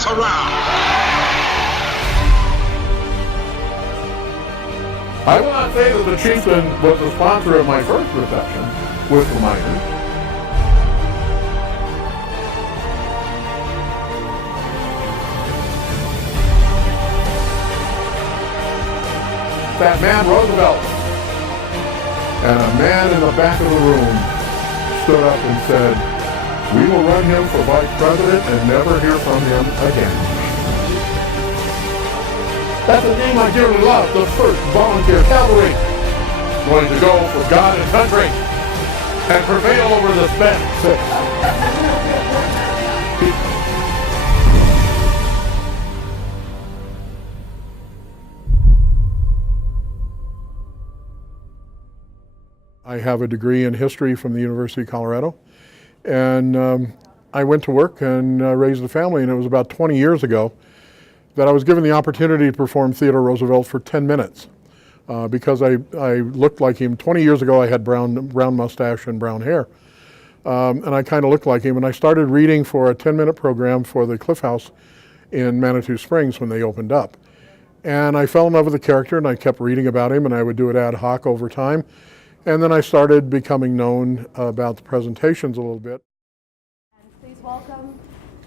us around. I will not say that the chieftain was the sponsor of my first reception with the miners. That man Roosevelt, and a man in the back of the room stood up and said, "We will run him for vice president and never hear from him again." That's the name I dearly love, the 1st Volunteer Cavalry, going to go for God and country and prevail over the Spanish. I have a degree in history from the University of Colorado, and I went to work and raised a family, and it was about 20 years ago that I was given the opportunity to perform Theodore Roosevelt for 10 minutes because I looked like him. 20 years ago I had brown mustache and brown hair, and I kind of looked like him, and I started reading for a 10-minute program for the Cliff House in Manitou Springs when they opened up. And I fell in love with the character, and I kept reading about him, and I would do it ad hoc over time. And then I started becoming known about the presentations a little bit. And please welcome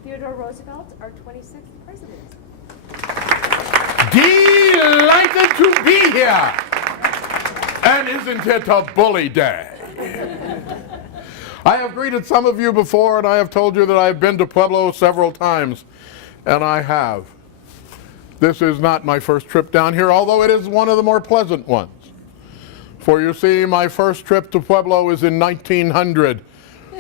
Theodore Roosevelt, our 26th president. Delighted to be here! And isn't it a bully day? I have greeted some of you before, and I have told you that I've been to Pueblo several times, and I have. This is not my first trip down here, although it is one of the more pleasant ones. For you see, my first trip to Pueblo was in 1900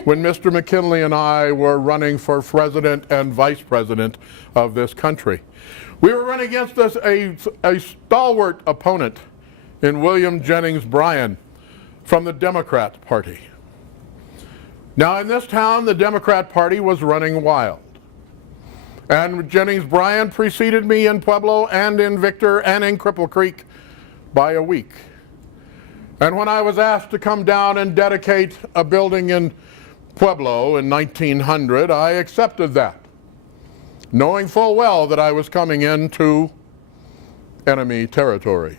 when Mr. McKinley and I were running for president and vice president of this country. We were running against a stalwart opponent in William Jennings Bryan from the Democrat Party. Now in this town, the Democrat Party was running wild. And Jennings Bryan preceded me in Pueblo and in Victor and in Cripple Creek by a week. And when I was asked to come down and dedicate a building in Pueblo in 1900, I accepted that, knowing full well that I was coming into enemy territory.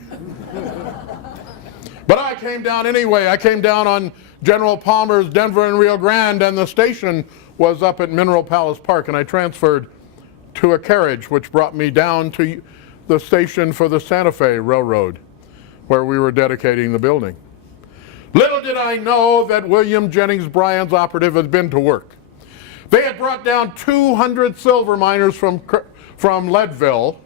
But I came down anyway. I came down on General Palmer's Denver and Rio Grande, and the station was up at Mineral Palace Park, and I transferred to a carriage which brought me down to the station for the Santa Fe Railroad, where we were dedicating the building. Little did I know that William Jennings Bryan's operative had been to work. They had brought down 200 silver miners from Leadville,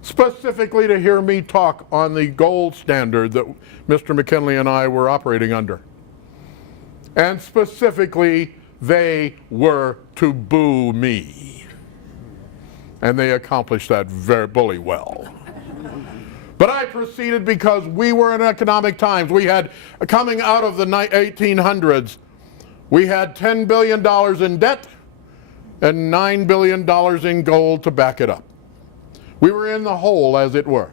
specifically to hear me talk on the gold standard that Mr. McKinley and I were operating under. And specifically, they were to boo me. And they accomplished that very bully well. But I proceeded because we were in economic times. We had, coming out of the 1800s, we had $10 billion in debt and $9 billion in gold to back it up. We were in the hole, as it were.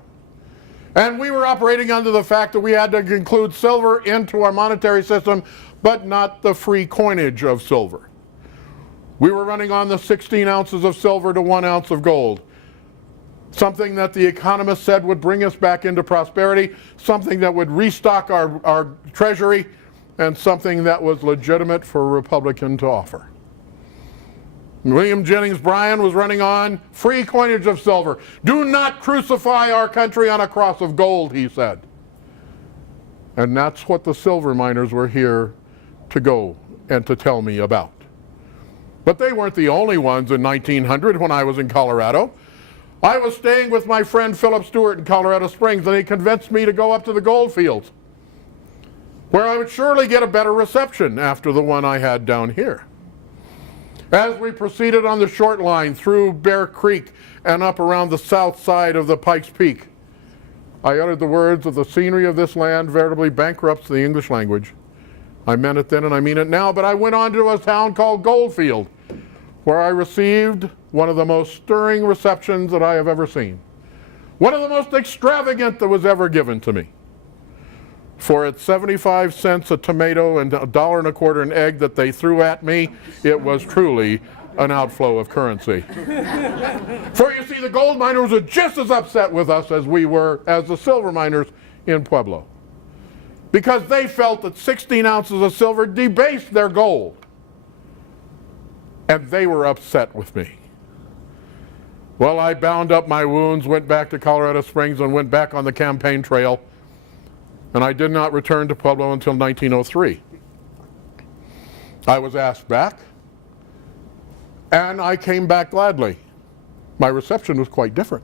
And we were operating under the fact that we had to include silver into our monetary system, but not the free coinage of silver. We were running on the 16 ounces of silver to 1 ounce of gold. Something that the economists said would bring us back into prosperity, something that would restock our treasury, and something that was legitimate for a Republican to offer. William Jennings Bryan was running on free coinage of silver. Do not crucify our country on a cross of gold, he said. And that's what the silver miners were here to go and to tell me about. But they weren't the only ones in 1900 when I was in Colorado. I was staying with my friend Philip Stewart in Colorado Springs, and he convinced me to go up to the gold fields, where I would surely get a better reception after the one I had down here. As we proceeded on the short line through Bear Creek and up around the south side of the Pikes Peak, I uttered the words of the scenery of this land veritably bankrupts the English language. I meant it then and I mean it now, but I went on to a town called Goldfield, where I received one of the most stirring receptions that I have ever seen. One of the most extravagant that was ever given to me. For at 75 cents a tomato and $1.25 an egg that they threw at me, it was truly an outflow of currency. For you see, the gold miners were just as upset with us as we were as the silver miners in Pueblo, because they felt that 16 ounces of silver debased their gold. And they were upset with me. Well, I bound up my wounds, went back to Colorado Springs, and went back on the campaign trail. And I did not return to Pueblo until 1903. I was asked back, and I came back gladly. My reception was quite different.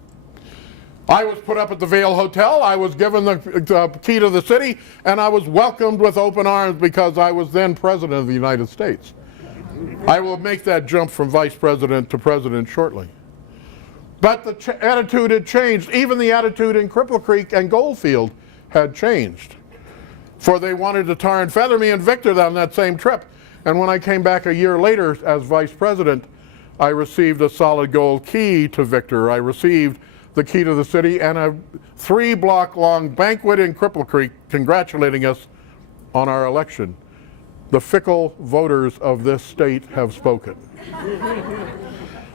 I was put up at the Vail Hotel, I was given the key to the city, and I was welcomed with open arms because I was then President of the United States. I will make that jump from Vice President to President shortly. But the attitude had changed. Even the attitude in Cripple Creek and Goldfield had changed. For they wanted to tar and feather me and Victor on that same trip. And when I came back a year later as Vice President, I received a solid gold key to Victor. I received the key to the city and a 3-block-long banquet in Cripple Creek congratulating us on our election. The fickle voters of this state have spoken.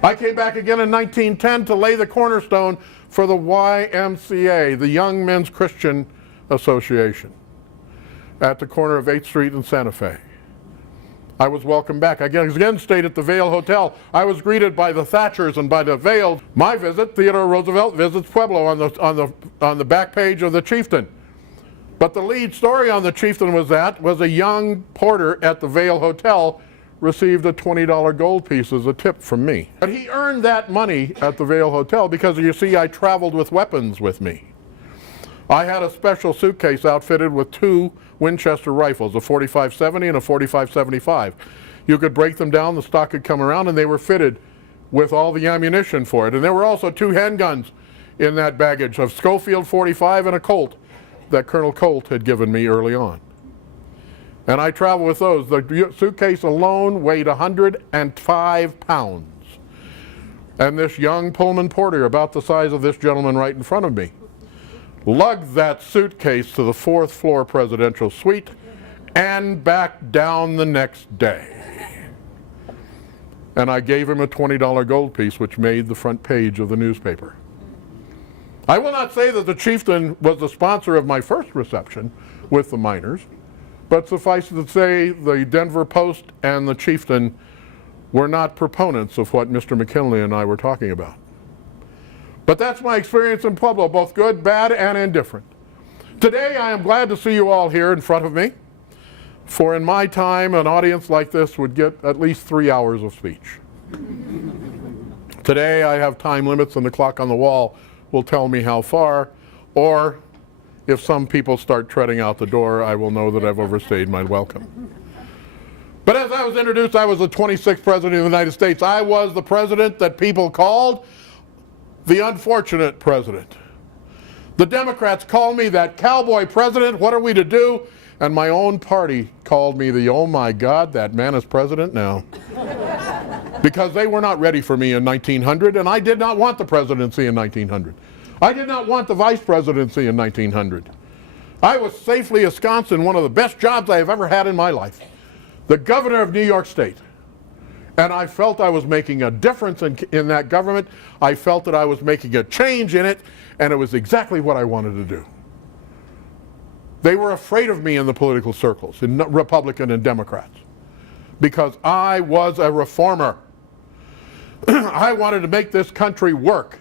I came back again in 1910 to lay the cornerstone for the YMCA, the Young Men's Christian Association, at the corner of 8th Street and Santa Fe. I was welcomed back. I again stayed at the Vail Hotel. I was greeted by the Thatchers and by the Vails. My visit, Theodore Roosevelt visits Pueblo on the back page of the Chieftain. But the lead story on the Chieftain was a young porter at the Vail Hotel received a $20 gold piece as a tip from me. But he earned that money at the Vail Hotel because, you see, I traveled with weapons with me. I had a special suitcase outfitted with 2 Winchester rifles, a .45-70 and a .45-75. You could break them down, the stock could come around, and they were fitted with all the ammunition for it. And there were also 2 handguns in that baggage, a Schofield .45 and a Colt that Colonel Colt had given me early on. And I traveled with those. The suitcase alone weighed 105 pounds. And this young Pullman porter, about the size of this gentleman right in front of me, lugged that suitcase to the 4th floor presidential suite and back down the next day. And I gave him a $20 gold piece, which made the front page of the newspaper. I will not say that the Chieftain was the sponsor of my first reception with the miners, but suffice it to say the Denver Post and the Chieftain were not proponents of what Mr. McKinley and I were talking about. But that's my experience in Pueblo, both good, bad, and indifferent. Today I am glad to see you all here in front of me, for in my time an audience like this would get at least 3 hours of speech. Today I have time limits and the clock on the wall will tell me how far, or if some people start treading out the door, I will know that I've overstayed my welcome. But as I was introduced, I was the 26th President of the United States. I was the president that people called the unfortunate president. The Democrats called me that cowboy president, what are we to do? And my own party called me the, oh my God, that man is president now. Because they were not ready for me in 1900, and I did not want the presidency in 1900. I did not want the vice presidency in 1900. I was safely ensconced in one of the best jobs I have ever had in my life, the governor of New York State. And I felt I was making a difference in that government. I felt that I was making a change in it, and it was exactly what I wanted to do. They were afraid of me in the political circles, in Republican and Democrats, because I was a reformer. I wanted to make this country work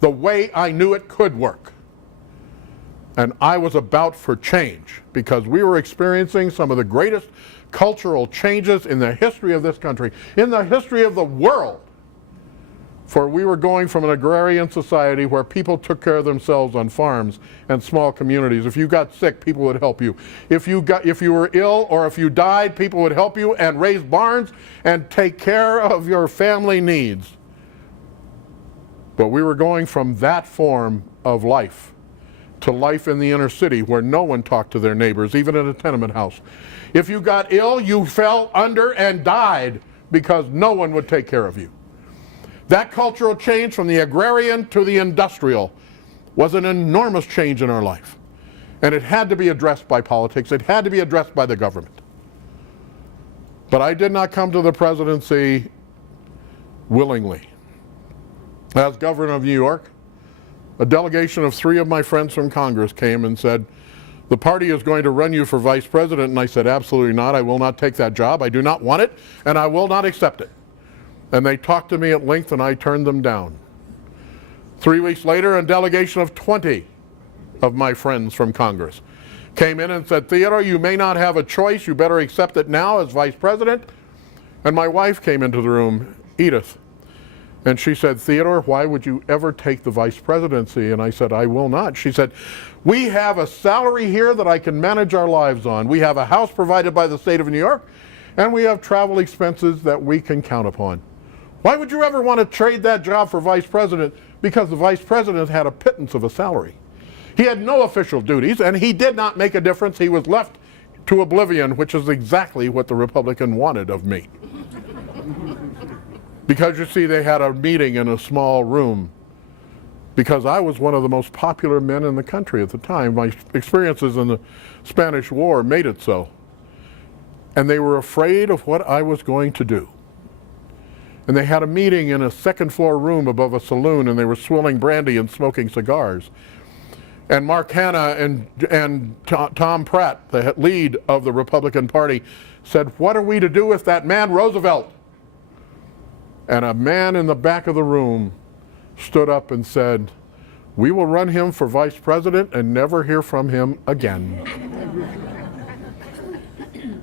the way I knew it could work. And I was about for change, because we were experiencing some of the greatest cultural changes in the history of this country, in the history of the world. For we were going from an agrarian society where people took care of themselves on farms and small communities. If you got sick, people would help you. If you were ill or if you died, people would help you and raise barns and take care of your family needs. But we were going from that form of life to life in the inner city where no one talked to their neighbors, even in a tenement house. If you got ill, you fell under and died because no one would take care of you. That cultural change from the agrarian to the industrial was an enormous change in our life. And it had to be addressed by politics. It had to be addressed by the government. But I did not come to the presidency willingly. As governor of New York, a delegation of 3 of my friends from Congress came and said, the party is going to run you for vice president. And I said, absolutely not. I will not take that job. I do not want it, and I will not accept it. And they talked to me at length, and I turned them down. 3 weeks later, a delegation of 20 of my friends from Congress came in and said, Theodore, you may not have a choice. You better accept it now as vice president. And my wife came into the room, Edith, and she said, Theodore, why would you ever take the vice presidency? And I said, I will not. She said, we have a salary here that I can manage our lives on. We have a house provided by the state of New York, and we have travel expenses that we can count upon. Why would you ever want to trade that job for vice president? Because the vice president had a pittance of a salary. He had no official duties, and he did not make a difference. He was left to oblivion, which is exactly what the Republican wanted of me. Because you see, they had a meeting in a small room. Because I was one of the most popular men in the country at the time. My experiences in the Spanish War made it so. And they were afraid of what I was going to do. And they had a meeting in a second-floor room above a saloon, and they were swilling brandy and smoking cigars. And Mark Hanna and Tom Pratt, the lead of the Republican Party, said, what are we to do with that man, Roosevelt? And a man in the back of the room stood up and said, we will run him for vice president and never hear from him again.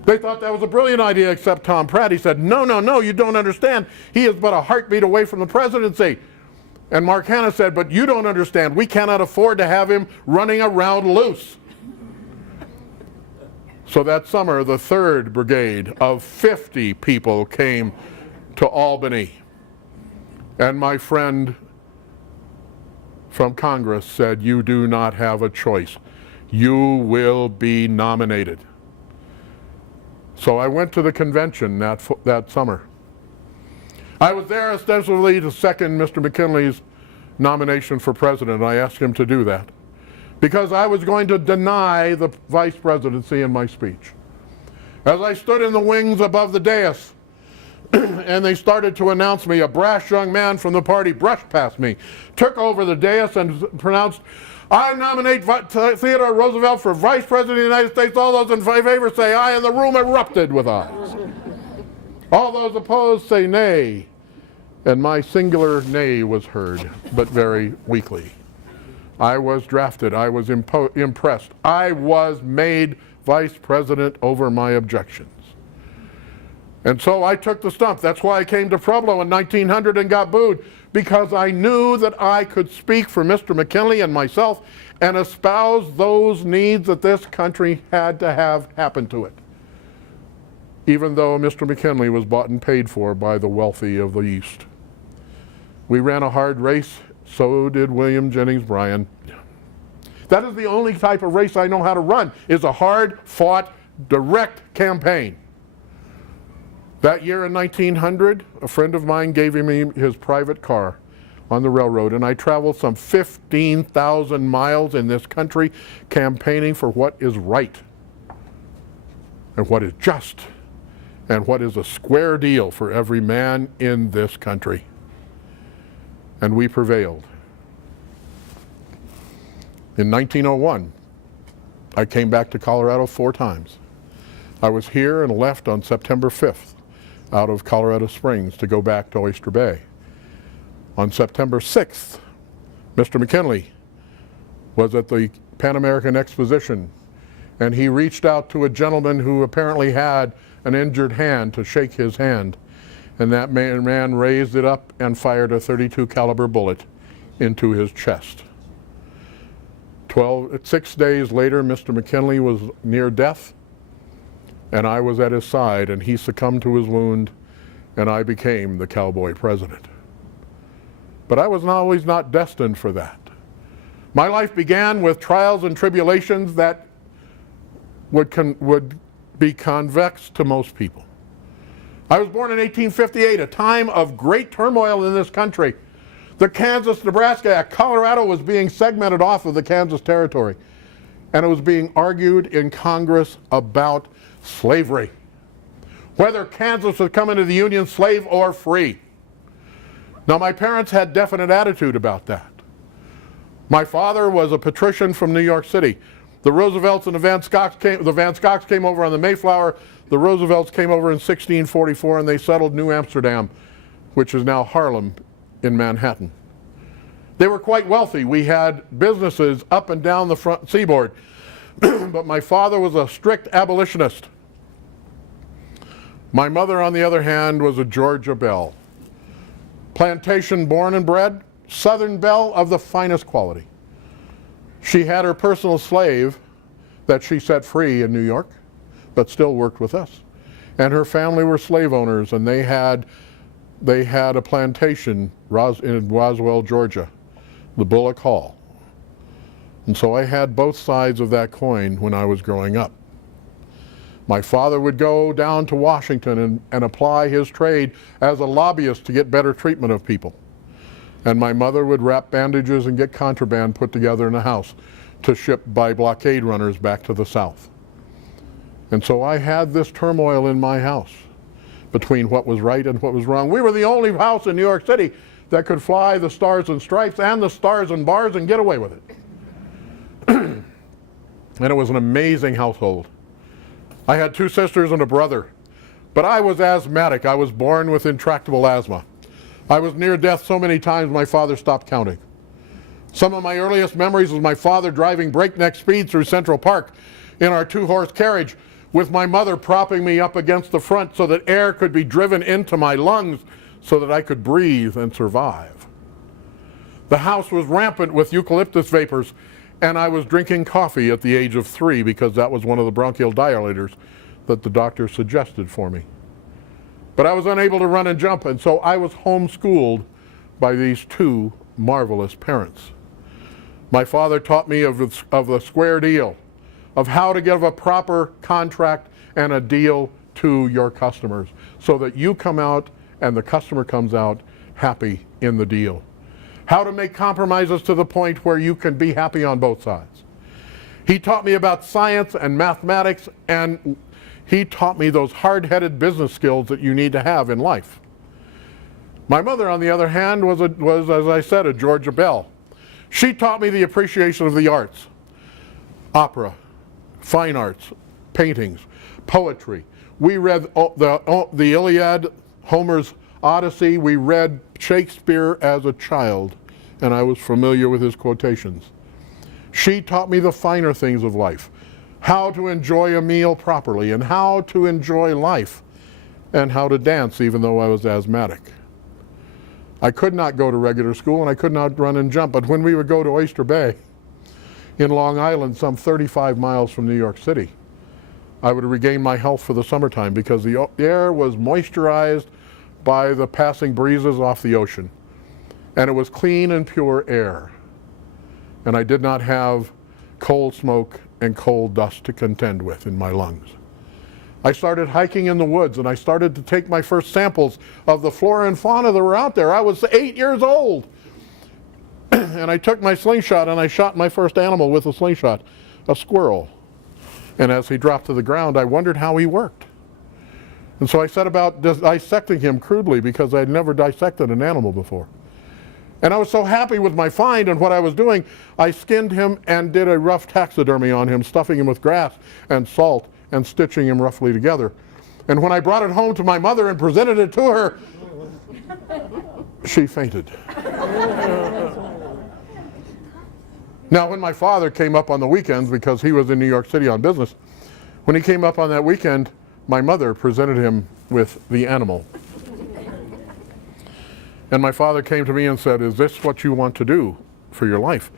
They thought that was a brilliant idea, except Tom Pratt. He said, no, no, no, you don't understand. He is but a heartbeat away from the presidency. And Mark Hanna said, but you don't understand. We cannot afford to have him running around loose. So that summer, the 3rd Brigade of 50 people came to Albany. And my friend from Congress said, you do not have a choice. You will be nominated. So I went to the convention that summer. I was there ostensibly to second Mr. McKinley's nomination for president. I asked him to do that because I was going to deny the vice presidency in my speech. As I stood in the wings above the dais and they started to announce me, a brash young man from the party brushed past me, took over the dais and pronounced, I nominate Theodore Roosevelt for vice president of the United States. All those in favor say aye, and the room erupted with ayes. All those opposed say nay, and my singular nay was heard, but very weakly. I was drafted. I was impressed. I was made vice president over my objections. And so I took the stump. That's why I came to Pueblo in 1900 and got booed, because I knew that I could speak for Mr. McKinley and myself and espouse those needs that this country had to have happen to it, even though Mr. McKinley was bought and paid for by the wealthy of the East. We ran a hard race. So did William Jennings Bryan. That is the only type of race I know how to run, is a hard-fought, direct campaign. That year in 1900, a friend of mine gave me his private car on the railroad, and I traveled some 15,000 miles in this country campaigning for what is right and what is just and what is a square deal for every man in this country. And we prevailed. In 1901, I came back to Colorado 4 times. I was here and left on September 5th out of Colorado Springs to go back to Oyster Bay. On September 6th, Mr. McKinley was at the Pan American Exposition, and he reached out to a gentleman who apparently had an injured hand to shake his hand. And that man raised it up and fired a .32 caliber bullet into his chest. 6 days later, Mr. McKinley was near death, and I was at his side, and he succumbed to his wound, and I became the cowboy president. But I was always not destined for that. My life began with trials and tribulations that would be convex to most people. I was born in 1858, a time of great turmoil in this country. The Kansas-Nebraska Act, Colorado was being segmented off of the Kansas Territory, and it was being argued in Congress about slavery. Whether Kansas would come into the Union slave or free. Now, my parents had definite attitude about that. My father was a patrician from New York City. The Roosevelts and the Van Scocks came over on the Mayflower. The Roosevelts came over in 1644 and they settled New Amsterdam, which is now Harlem in Manhattan. They were quite wealthy. We had businesses up and down the front seaboard. But my father was a strict abolitionist. My mother, on the other hand, was a Georgia belle. Plantation born and bred, Southern belle of the finest quality. She had her personal slave that she set free in New York, but still worked with us. And her family were slave owners, and they had a plantation in Roswell, Georgia, the Bullock Hall. And so I had both sides of that coin when I was growing up. My father would go down to Washington and apply his trade as a lobbyist to get better treatment of people. And my mother would wrap bandages and get contraband put together in a house to ship by blockade runners back to the South. And so I had this turmoil in my house between what was right and what was wrong. We were the only house in New York City that could fly the Stars and Stripes and the Stars and Bars and get away with it. And it was an amazing household. I had 2 sisters and a brother, but I was asthmatic. I was born with intractable asthma. I was near death so many times my father stopped counting. Some of my earliest memories was my father driving breakneck speed through Central Park in our 2-horse carriage with my mother propping me up against the front so that air could be driven into my lungs so that I could breathe and survive. The house was rampant with eucalyptus vapors, and I was drinking coffee at the age of 3 because that was one of the bronchial dilators that the doctor suggested for me. But I was unable to run and jump, and so I was homeschooled by these 2 marvelous parents. My father taught me of the square deal, of how to give a proper contract and a deal to your customers so that you come out and the customer comes out happy in the deal. How to make compromises to the point where you can be happy on both sides. He taught me about science and mathematics, and he taught me those hard-headed business skills that you need to have in life. My mother, on the other hand, was, as I said, a Georgia belle. She taught me the appreciation of the arts. Opera, fine arts, paintings, poetry. We read the Iliad, Homer's Odyssey. We read Shakespeare as a child, and I was familiar with his quotations. She taught me the finer things of life, how to enjoy a meal properly, and how to enjoy life, and how to dance even though I was asthmatic. I could not go to regular school, and I could not run and jump, but when we would go to Oyster Bay in Long Island, some 35 miles from New York City, I would regain my health for the summertime because the air was moisturized by the passing breezes off the ocean. And it was clean and pure air. And I did not have coal smoke and coal dust to contend with in my lungs. I started hiking in the woods, and I started to take my first samples of the flora and fauna that were out there. I was 8 years old. And I took my slingshot and I shot my first animal with a slingshot, a squirrel. And as he dropped to the ground, I wondered how he worked. And so I set about dissecting him crudely because I'd never dissected an animal before. And I was so happy with my find and what I was doing, I skinned him and did a rough taxidermy on him, stuffing him with grass and salt and stitching him roughly together. And when I brought it home to my mother and presented it to her, she fainted. Now, when my father came up on the weekends, because he was in New York City on business, when he came up on that weekend, my mother presented him with the animal. And my father came to me and said, "Is this what you want to do for your life?"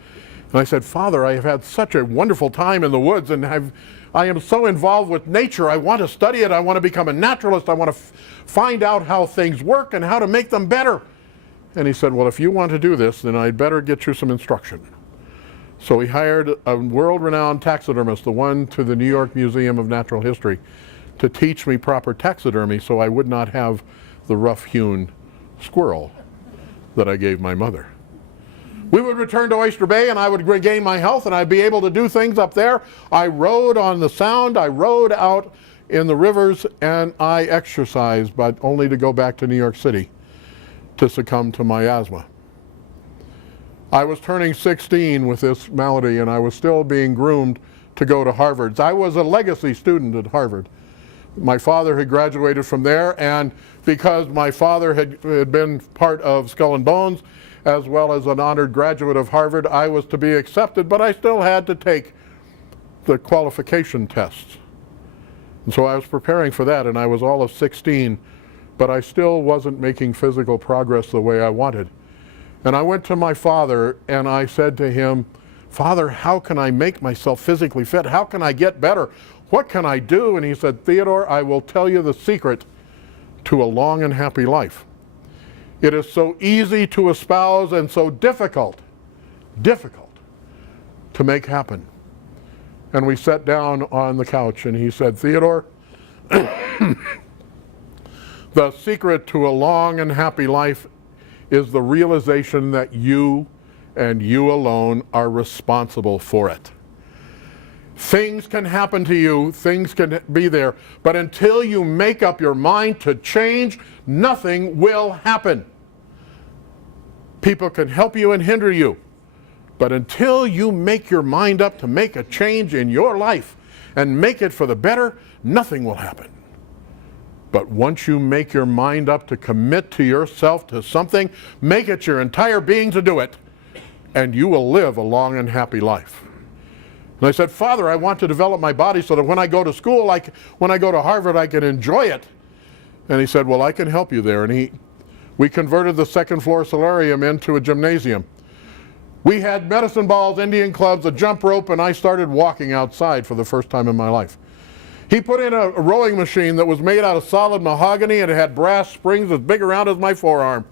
And I said, "Father, I have had such a wonderful time in the woods, and I am so involved with nature. I want to study it. I want to become a naturalist. I want to find out how things work and how to make them better." And he said, "Well, if you want to do this, then I'd better get you some instruction." So he hired a world-renowned taxidermist, the one to the New York Museum of Natural History, to teach me proper taxidermy so I would not have the rough-hewn squirrel that I gave my mother. We would return to Oyster Bay and I would regain my health and I'd be able to do things up there. I rode on the Sound, I rode out in the rivers, and I exercised, but only to go back to New York City. to succumb to my asthma. I was turning 16 with this malady, and I was still being groomed to go to Harvard. I was a legacy student at Harvard. My father had graduated from there, and because my father had been part of Skull and Bones, as well as an honored graduate of Harvard, I was to be accepted, but I still had to take the qualification tests. And so I was preparing for that, and I was all of 16, but I still wasn't making physical progress the way I wanted. And I went to my father and I said to him, "Father, how can I make myself physically fit? How can I get better? What can I do?" And he said, "Theodore, I will tell you the secret to a long and happy life. It is so easy to espouse and so difficult to make happen." And we sat down on the couch and he said, "Theodore, the secret to a long and happy life is the realization that you and you alone are responsible for it. Things can happen to you, things can be there, but until you make up your mind to change, nothing will happen. People can help you and hinder you, but until you make your mind up to make a change in your life and make it for the better, nothing will happen. But once you make your mind up to commit to yourself to something, make it your entire being to do it, and you will live a long and happy life." And I said, "Father, I want to develop my body so that when I go to school, when I go to Harvard, I can enjoy it." And he said, "Well, I can help you there." And we converted the second floor solarium into a gymnasium. We had medicine balls, Indian clubs, a jump rope, and I started walking outside for the first time in my life. He put in a rowing machine that was made out of solid mahogany, and it had brass springs as big around as my forearm.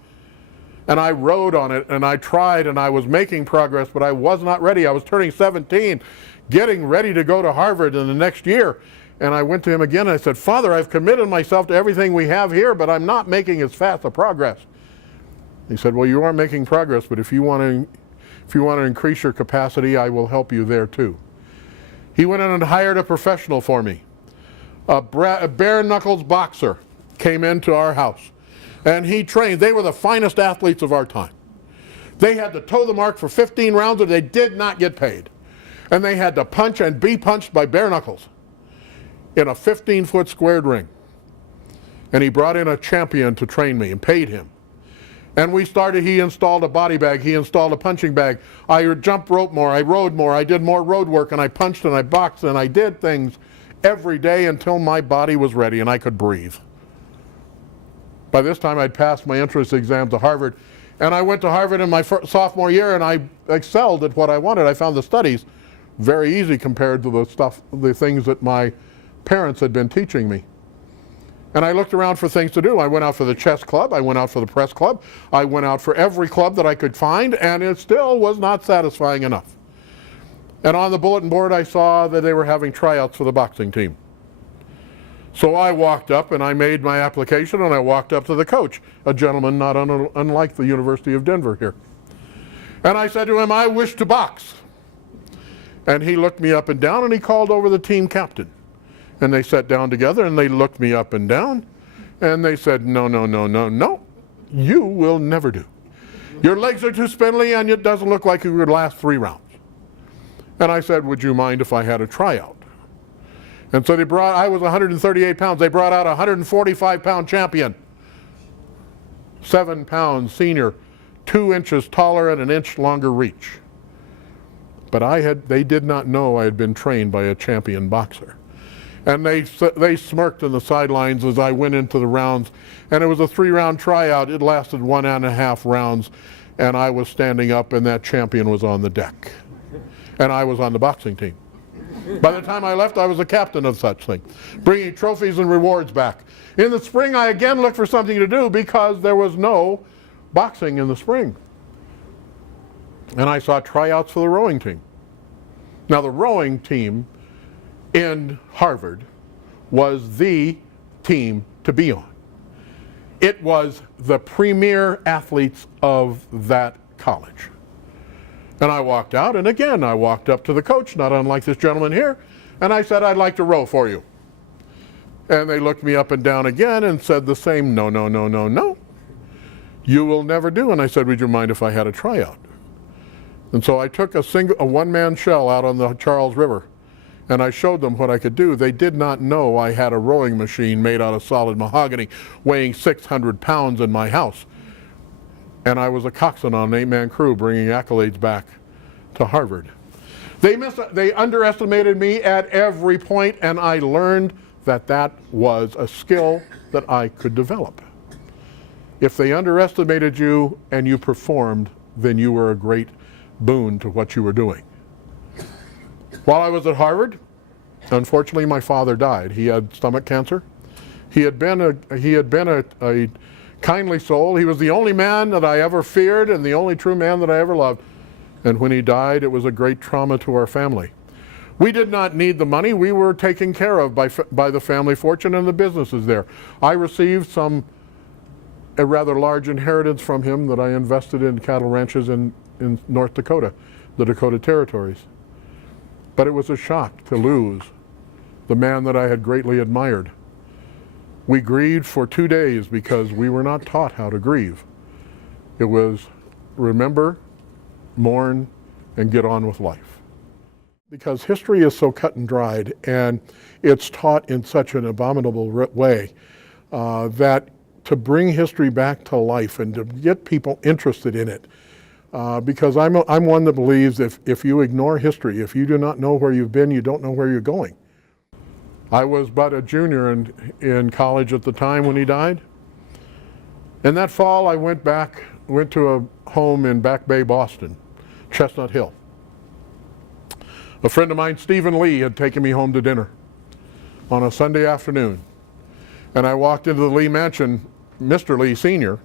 And I rode on it, and I tried, and I was making progress, but I was not ready. I was turning 17, getting ready to go to Harvard in the next year. And I went to him again, and I said, "Father, I've committed myself to everything we have here, but I'm not making as fast a progress." He said, "Well, you are making progress, but if you want to increase your capacity, I will help you there too." He went in and hired a professional for me. A bare knuckles boxer came into our house, and he trained. They were the finest athletes of our time. They had to toe the mark for 15 rounds, or they did not get paid. And they had to punch and be punched by bare knuckles in a 15-foot squared ring. And he brought in a champion to train me and paid him. And he installed a body bag, he installed a punching bag. I jumped rope more, I rode more, I did more road work, and I punched and I boxed and I did things every day until my body was ready and I could breathe. By this time I'd passed my entrance exam to Harvard, and I went to Harvard in my sophomore year, and I excelled at what I wanted. I found the studies very easy compared to the things that my parents had been teaching me. And I looked around for things to do. I went out for the chess club, I went out for the press club, I went out for every club that I could find, and it still was not satisfying enough. And on the bulletin board I saw that they were having tryouts for the boxing team. So I walked up and I made my application, and I walked up to the coach, a gentleman not unlike the University of Denver here. And I said to him, "I wish to box." And he looked me up and down, and he called over the team captain. And they sat down together and they looked me up and down, and they said, "No, no, no, no, no, you will never do. Your legs are too spindly and it doesn't look like you would last 3 rounds. And I said, "Would you mind if I had a tryout?" And so I was 138 pounds. They brought out a 145-pound champion, 7 pounds senior, 2 inches taller and an inch longer reach. But they did not know I had been trained by a champion boxer. And they smirked on the sidelines as I went into the rounds. And it was a 3-round tryout. It lasted 1.5 rounds. And I was standing up, and that champion was on the deck. And I was on the boxing team. By the time I left, I was the captain of such thing, bringing trophies and rewards back. In the spring, I again looked for something to do because there was no boxing in the spring. And I saw tryouts for the rowing team. Now, the rowing team in Harvard was the team to be on. It was the premier athletes of that college. And I walked out, and again I walked up to the coach, not unlike this gentleman here, and I said, "I'd like to row for you." And they looked me up and down again and said the same, "No, no, no, no, no. you will never do. And I said, would you mind if I had a tryout? And so I took a one-man shell out on the Charles River, and I showed them what I could do. They did not know I had a rowing machine made out of solid mahogany weighing 600 pounds in my house. And I was a coxswain on an 8-man crew bringing accolades back to Harvard. They underestimated me at every point, and I learned that that was a skill that I could develop. If they underestimated you and you performed, then you were a great boon to what you were doing. While I was at Harvard, unfortunately my father died. He had stomach cancer. He had been a kindly soul. He was the only man that I ever feared and the only true man that I ever loved. And when he died, it was a great trauma to our family. We did not need the money. We were taken care of by the family fortune and the businesses there. I received a rather large inheritance from him that I invested in cattle ranches in North Dakota, the Dakota Territories. But it was a shock to lose the man that I had greatly admired. We grieved for 2 days because we were not taught how to grieve. It was remember, mourn, and get on with life. Because history is so cut and dried, and it's taught in such an abominable way, that to bring history back to life and to get people interested in it, because I'm one that believes if you ignore history, if you do not know where you've been, you don't know where you're going. I was but a junior in college at the time when he died. And that fall I went to a home in Back Bay, Boston, Chestnut Hill. A friend of mine, Stephen Lee, had taken me home to dinner on a Sunday afternoon. And I walked into the Lee mansion. Mr. Lee Sr.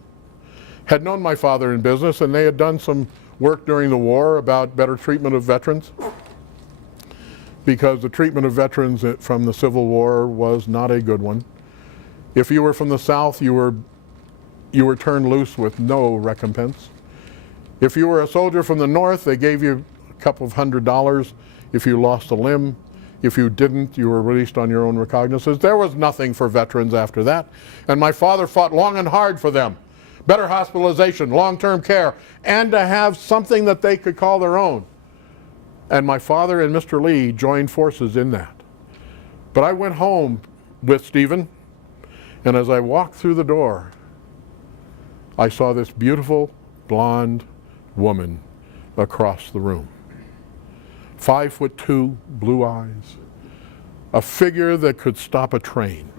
had known my father in business, and they had done some work during the war about better treatment of veterans, because the treatment of veterans from the Civil War was not a good one. If you were from the South, you were turned loose with no recompense. If you were a soldier from the North, they gave you a couple of $100 if you lost a limb. If you didn't, you were released on your own recognizance. There was nothing for veterans after that. And my father fought long and hard for them. Better hospitalization, long-term care, and to have something that they could call their own. And my father and Mr. Lee joined forces in that. But I went home with Stephen, and as I walked through the door, I saw this beautiful blonde woman across the room. 5'2", blue eyes, a figure that could stop a train.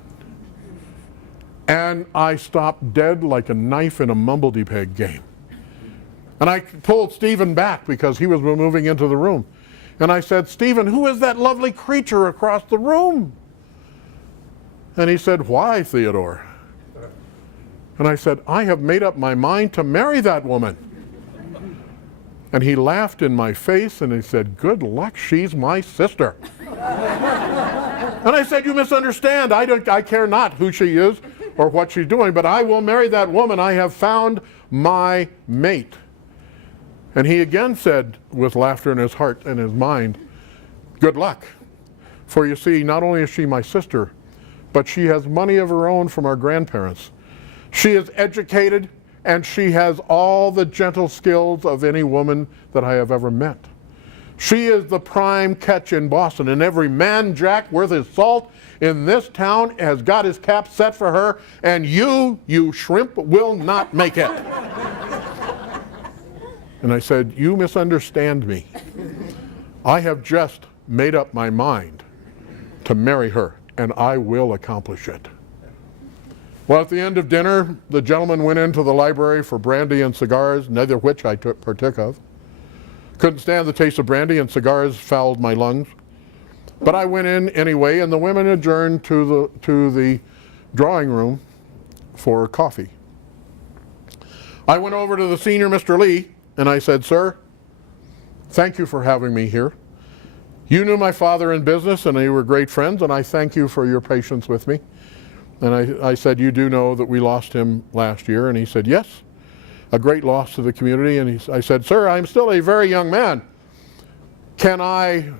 And I stopped dead like a knife in a mumbledy-peg game. And I pulled Stephen back because he was moving into the room. And I said, Stephen, who is that lovely creature across the room? And he said, why, Theodore? And I said, I have made up my mind to marry that woman. And he laughed in my face and he said, good luck, she's my sister. And I said, you misunderstand. I care not who she is or what she's doing, but I will marry that woman. I have found my mate. And he again said, with laughter in his heart and his mind, good luck. For you see, not only is she my sister, but she has money of her own from our grandparents. She is educated, and she has all the gentle skills of any woman that I have ever met. She is the prime catch in Boston, and every man jack worth his salt in this town has got his cap set for her, and you shrimp, will not make it. And I said, you misunderstand me. I have just made up my mind to marry her, and I will accomplish it. Well, at the end of dinner, the gentleman went into the library for brandy and cigars, neither of which I partook of. Couldn't stand the taste of brandy, and cigars fouled my lungs. But I went in anyway, and the women adjourned to the drawing room for coffee. I went over to the senior, Mr. Lee, and I said, sir, thank you for having me here. You knew my father in business, and you were great friends, and I thank you for your patience with me. And I said, you do know that we lost him last year? And he said, yes, a great loss to the community. And I said, sir, I'm still a very young man. Can I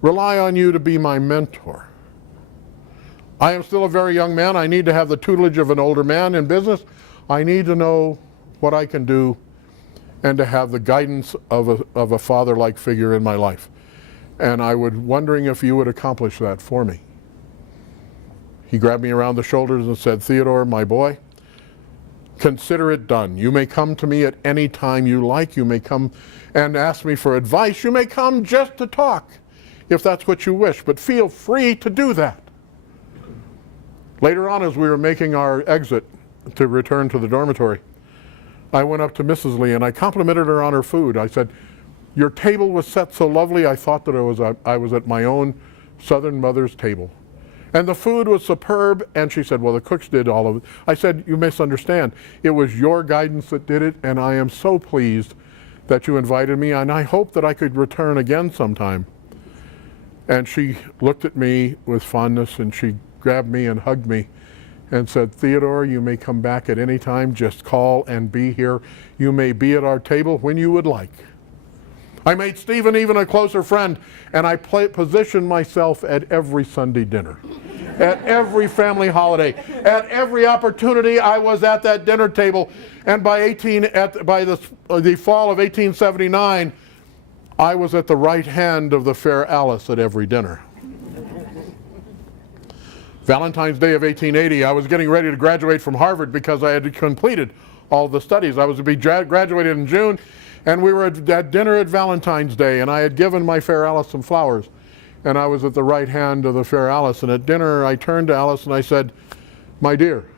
rely on you to be my mentor? I am still a very young man. I need to have the tutelage of an older man in business. I need to know what I can do and to have the guidance of a father-like figure in my life. And I was wondering if you would accomplish that for me. He grabbed me around the shoulders and said, Theodore, my boy, consider it done. You may come to me at any time you like. You may come and ask me for advice. You may come just to talk, if that's what you wish, but feel free to do that. Later on, as we were making our exit to return to the dormitory, I went up to Mrs. Lee and I complimented her on her food. I said, your table was set so lovely, I thought that I was at my own Southern mother's table. And the food was superb, and she said, well, the cooks did all of it. I said, you misunderstand. It was your guidance that did it, and I am so pleased that you invited me, and I hope that I could return again sometime. And she looked at me with fondness, and she grabbed me and hugged me and said, Theodore, you may come back at any time. Just call and be here. You may be at our table when you would like. I made Stephen even a closer friend, and I positioned myself at every Sunday dinner, at every family holiday, at every opportunity. I was at that dinner table, and by the fall of 1879, I was at the right hand of the fair Alice at every dinner. Valentine's Day of 1880, I was getting ready to graduate from Harvard because I had completed all the studies. I was to be graduated in June, and we were at dinner at Valentine's Day, and I had given my fair Alice some flowers, and I was at the right hand of the fair Alice. And at dinner, I turned to Alice and I said, my dear,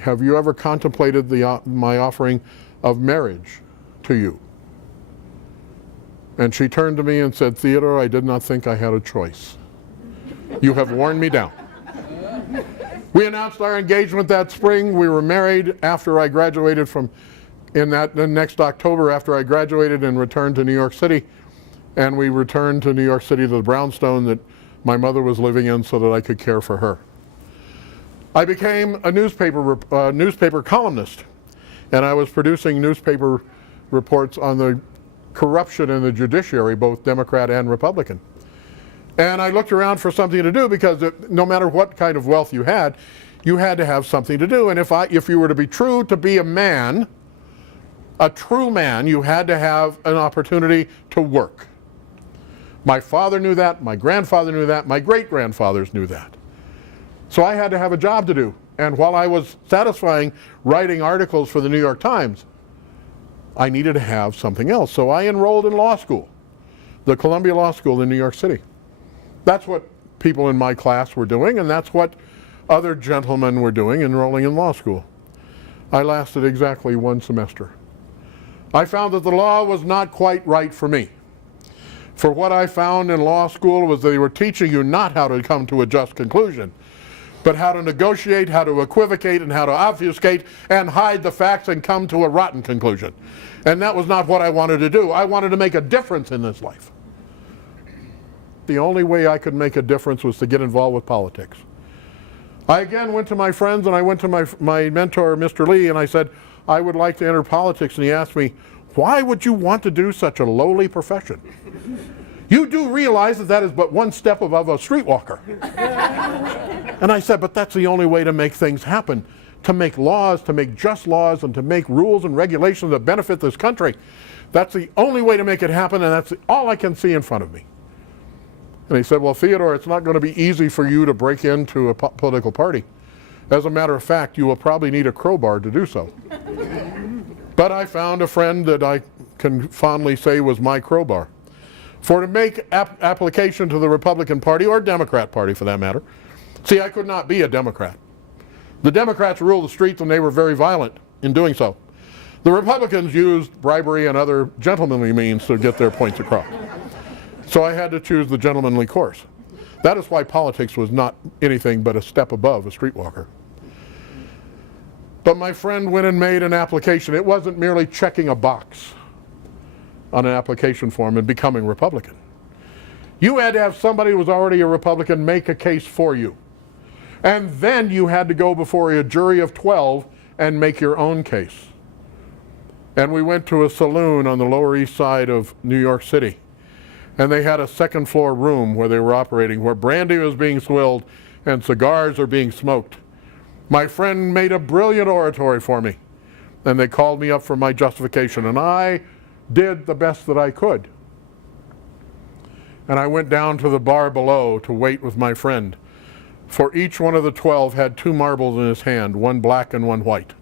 have you ever contemplated my offering of marriage to you? And she turned to me and said, Theodore, I did not think I had a choice. You have worn me down. We announced our engagement that spring. We were married after I graduated the next October after I graduated and returned to New York City. And we returned to New York City to the brownstone that my mother was living in so that I could care for her. I became a newspaper columnist, and I was producing newspaper reports on the corruption in the judiciary, both Democrat and Republican. And I looked around for something to do because no matter what kind of wealth you had to have something to do. And if you were to be true to be a man, a true man, you had to have an opportunity to work. My father knew that, my grandfather knew that, my great-grandfathers knew that. So I had to have a job to do. And while I was satisfying writing articles for the New York Times, I needed to have something else. So I enrolled in law school, the Columbia Law School in New York City. That's what people in my class were doing, and that's what other gentlemen were doing, enrolling in law school. I lasted exactly one semester. I found that the law was not quite right for me. For what I found in law school was they were teaching you not how to come to a just conclusion, but how to negotiate, how to equivocate, and how to obfuscate and hide the facts and come to a rotten conclusion. And that was not what I wanted to do. I wanted to make a difference in this life. The only way I could make a difference was to get involved with politics. I again went to my friends, and I went to my mentor, Mr. Lee, and I said, I would like to enter politics. And he asked me, why would you want to do such a lowly profession? You do realize that is but one step above a streetwalker. And I said, but that's the only way to make things happen, to make laws, to make just laws, and to make rules and regulations that benefit this country. That's the only way to make it happen, and that's all I can see in front of me. And he said, well, Theodore, it's not going to be easy for you to break into a political party. As a matter of fact, you will probably need a crowbar to do so. But I found a friend that I can fondly say was my crowbar. For to make application to the Republican Party, or Democrat Party for that matter, see, I could not be a Democrat. The Democrats ruled the streets, and they were very violent in doing so. The Republicans used bribery and other gentlemanly means to get their points across. So I had to choose the gentlemanly course. That is why politics was not anything but a step above a streetwalker. But my friend went and made an application. It wasn't merely checking a box on an application form and becoming Republican. You had to have somebody who was already a Republican make a case for you. And then you had to go before a jury of 12 and make your own case. And we went to a saloon on the Lower East Side of New York City. And they had a second floor room where they were operating, where brandy was being swilled and cigars are being smoked. My friend made a brilliant oratory for me, and they called me up for my justification, and I did the best that I could. And I went down to the bar below to wait with my friend, for each one of the 12 had 2 marbles in his hand, one black and one white.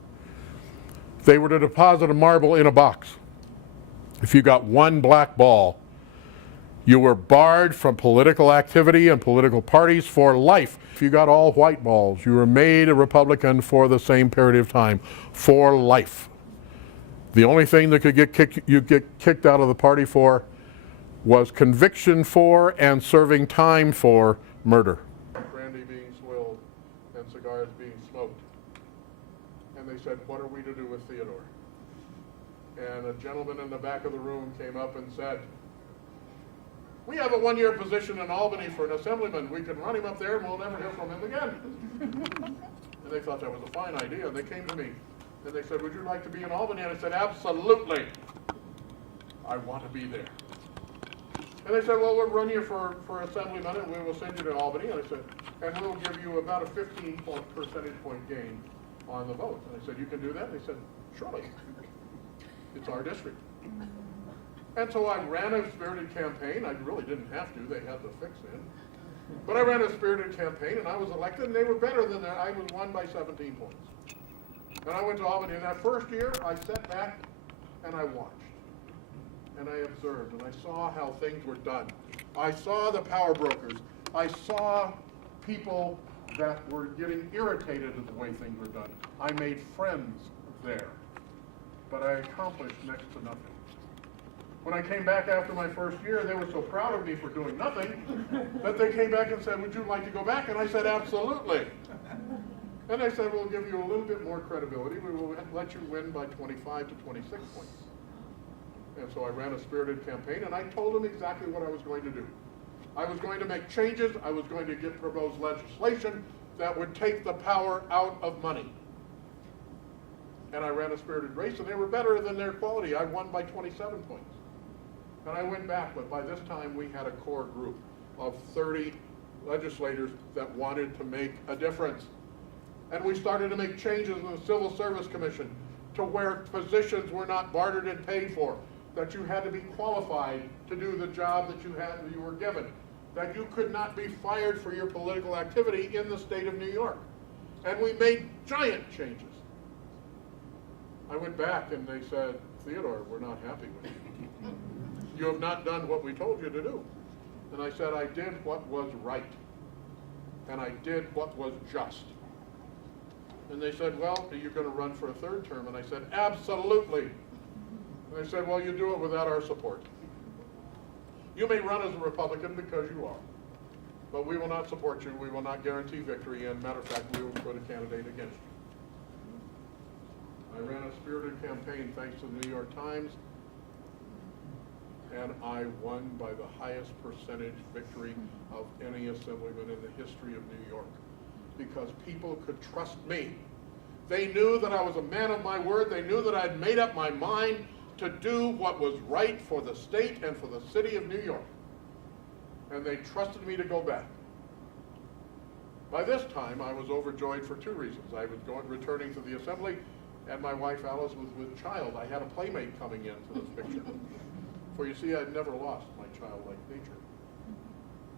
They were to deposit a marble in a box. If you got one black ball, you were barred from political activity and political parties for life. If you got all white balls, you were made a Republican for the same period of time, for life. The only thing that could get kicked out of the party for was conviction for and serving time for murder. Brandy being swilled and cigars being smoked. And they said, what are we to do with Theodore? And a gentleman in the back of the room came up and said, we have a 1-year position in Albany for an assemblyman. We can run him up there and we'll never hear from him again. And they thought that was a fine idea. And they came to me and they said, would you like to be in Albany? And I said, absolutely. I want to be there. And they said, well, we'll run you for assemblyman and we will send you to Albany. And I said, and we'll give you about a 15 percentage point gain on the vote. And I said, you can do that? And they said, surely. It's our district. And so I ran a spirited campaign. I really didn't have to. They had the fix in. But I ran a spirited campaign, and I was elected, and they were better than that. I was won by 17 points. And I went to Albany. And that first year, I sat back, and I watched. And I observed, and I saw how things were done. I saw the power brokers. I saw people that were getting irritated at the way things were done. I made friends there. But I accomplished next to nothing. When I came back after my first year, they were so proud of me for doing nothing that they came back and said, would you like to go back? And I said, absolutely. And they said, we'll give you a little bit more credibility. We will let you win by 25 to 26 points. And so I ran a spirited campaign, and I told them exactly what I was going to do. I was going to make changes. I was going to get proposed legislation that would take the power out of money. And I ran a spirited race, and they were better than their quality. I won by 27 points. And I went back, but by this time we had a core group of 30 legislators that wanted to make a difference. And we started to make changes in the Civil Service Commission to where positions were not bartered and paid for, that you had to be qualified to do the job that you were given, that you could not be fired for your political activity in the state of New York. And we made giant changes. I went back and they said, Theodore, we're not happy with you. You have not done what we told you to do. And I said, I did what was right. And I did what was just. And they said, well, are you going to run for a third term? And I said, absolutely. And they said, well, you do it without our support. You may run as a Republican because you are. But we will not support you. We will not guarantee victory. And matter of fact, we will put a candidate against you. I ran a spirited campaign thanks to the New York Times, and I won by the highest percentage victory of any assemblyman in the history of New York, because people could trust me. They knew that I was a man of my word. They knew that I'd made up my mind to do what was right for the state and for the city of New York, and they trusted me to go back. By this time, I was overjoyed for 2 reasons. I was returning to the assembly, and my wife Alice was with child. I had a playmate coming into this picture. For you see, I'd never lost my childlike nature.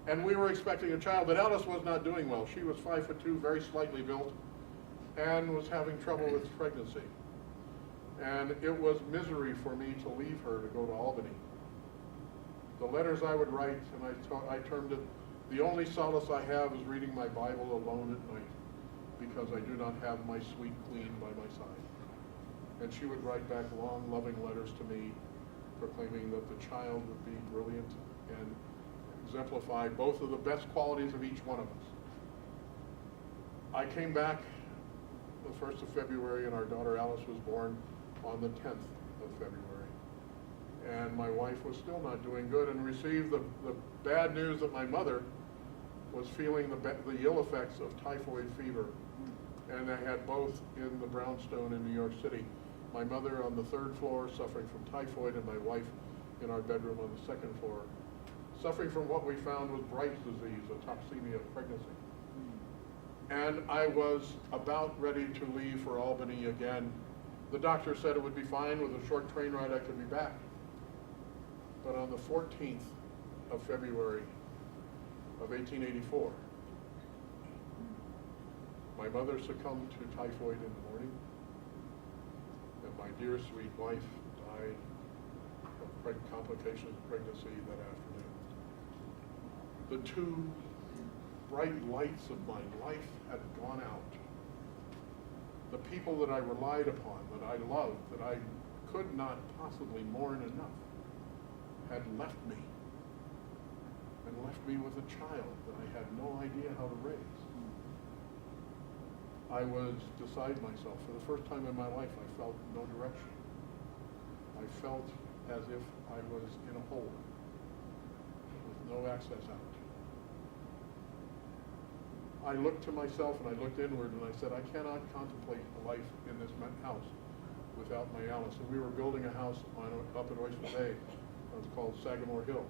And we were expecting a child, but Alice was not doing well. She was 5'2", very slightly built, and was having trouble with pregnancy. And it was misery for me to leave her to go to Albany. The letters I would write, and I termed it, the only solace I have is reading my Bible alone at night, because I do not have my sweet queen by my side. And she would write back long, loving letters to me, proclaiming that the child would be brilliant and exemplify both of the best qualities of each one of us. I came back the 1st of February, and our daughter Alice was born on the 10th of February. And my wife was still not doing good, and received the bad news that my mother was feeling the ill effects of typhoid fever. And they had both in the brownstone in New York City. My mother on the 3rd floor suffering from typhoid, and my wife in our bedroom on the 2nd floor suffering from what we found was Bright's disease, a toxemia of pregnancy. And I was about ready to leave for Albany again. The doctor said it would be fine with a short train ride, I could be back. But on the 14th of February of 1884, my mother succumbed to typhoid in the morning, and my dear sweet wife died of complications of pregnancy that afternoon. The two bright lights of my life had gone out. The people that I relied upon, that I loved, that I could not possibly mourn enough, had left me, and left me with a child that I had no idea how to raise. I was beside myself. For the first time in my life, I felt no direction. I felt as if I was in a hole with no access out. I looked to myself and I looked inward and I said, I cannot contemplate a life in this house without my Alice. And we were building a house up at Oyster Bay. It was called Sagamore Hill.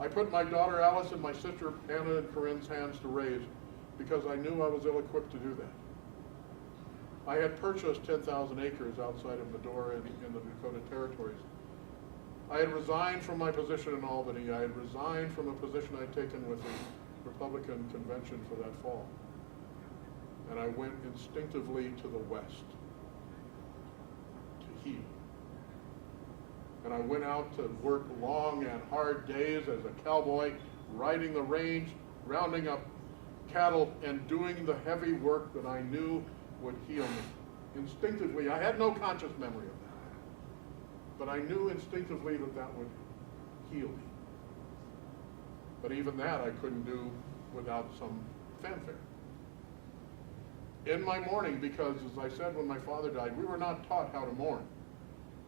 I put my daughter Alice and my sister Anna and Corinne's hands to raise because I knew I was ill-equipped to do that. I had purchased 10,000 acres outside of Medora in the Dakota Territories. I had resigned from my position in Albany. I had resigned from a position I'd taken with the Republican convention for that fall. And I went instinctively to the west to heal. And I went out to work long and hard days as a cowboy, riding the range, rounding up cattle, and doing the heavy work that I knew would heal me. Instinctively, I had no conscious memory of that, but I knew instinctively that that would heal me. But even that I couldn't do without some fanfare. In my mourning, because as I said when my father died, we were not taught how to mourn.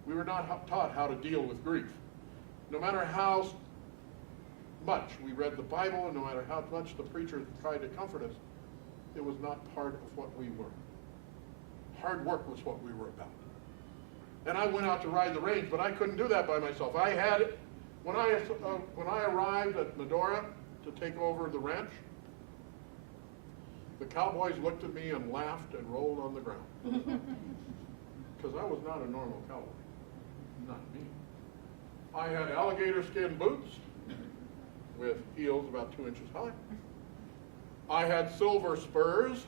We were not taught how to deal with grief. No matter how much we read the Bible, and no matter how much the preacher tried to comfort us, it was not part of what we were. Hard work was what we were about. And I went out to ride the range, but I couldn't do that by myself. I had, when I arrived at Medora to take over the ranch, the cowboys looked at me and laughed and rolled on the ground. Because I was not a normal cowboy. Not me. I had alligator skin boots with heels about 2 inches high. I had silver spurs.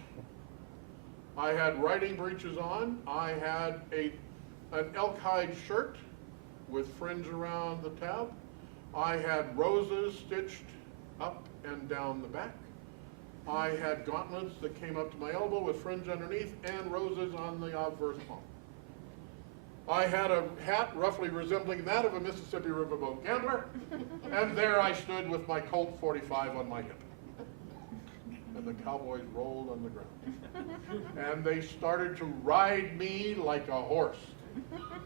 I had riding breeches on. I had an elk hide shirt with fringe around the tab. I had roses stitched up and down the back. I had gauntlets that came up to my elbow with fringe underneath and roses on the obverse palm. I had a hat roughly resembling that of a Mississippi riverboat gambler, and there I stood with my Colt 45 on my hip. And the cowboys rolled on the ground. And they started to ride me like a horse.